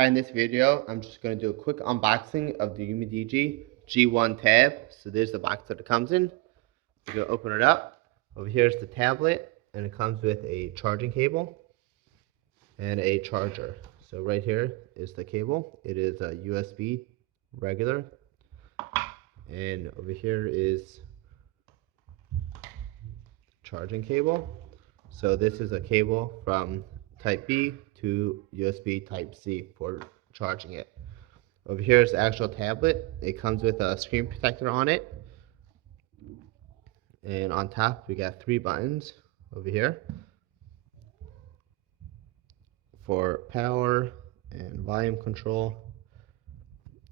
Hi, in this video, I'm just going to do a quick unboxing of the Umidigi G1 Tab. So there's the box that it comes in. We're going to open it up. Over here is the tablet, and it comes with a charging cable and a charger. So right here is the cable. It is a USB regular. And over here is charging cable. So this is a cable from Type B to USB Type C for charging it. Over here is the actual tablet. It comes with a screen protector on it. And on top, we got 3 buttons over here for power and volume control.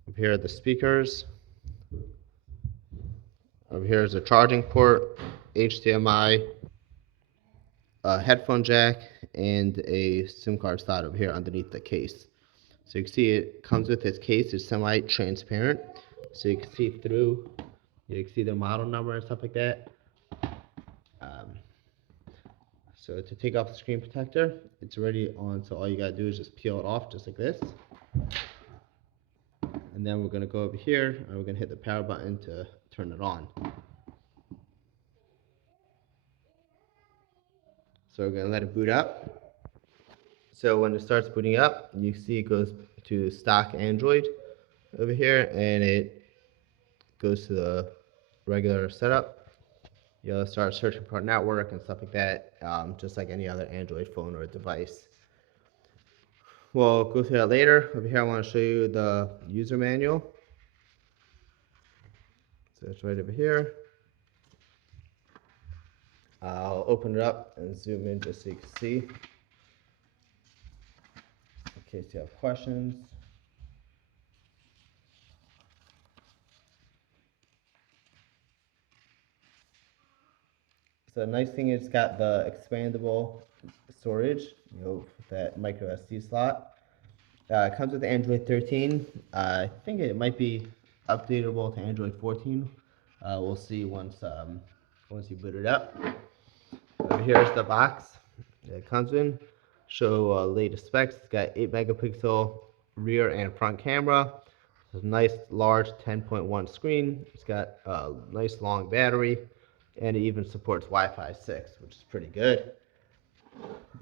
Over here are the speakers. Over here is a charging port, HDMI, a headphone jack, and a SIM card slot over here underneath the case. So you can see it comes with this case. It's semi-transparent, so you can see through. You can see the model number and stuff like that. So to take off the screen protector, it's already on, so all you gotta do is just peel it off just like this. And then we're gonna go over here and we're gonna hit the power button to turn it on. So we're gonna let it boot up. So when it starts booting up, you see it goes to stock Android over here, and it goes to the regular setup. You'll start searching for a network and stuff like that, just like any other Android phone or device. We'll go through that later. Over here, I want to show you the user manual. So it's right over here. I'll open it up and zoom in just so you can see, in case you have questions. So the nice thing is it's got the expandable storage, that micro SD slot. It comes with Android 13. I think it might be updatable to Android 14. We'll see once you boot it up. Over here is the box that it comes in. Show latest specs. It's got 8 megapixel rear and front camera. It's a nice large 10.1 screen. It's got a nice long battery, and it even supports Wi-Fi 6, which is pretty good.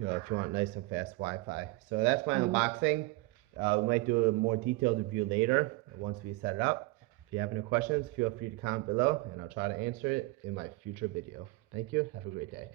If you want nice and fast Wi-Fi. So that's my unboxing. We might do a more detailed review later once we set it up. If you have any questions, feel free to comment below, and I'll try to answer it in my future video. Thank you. Have a great day.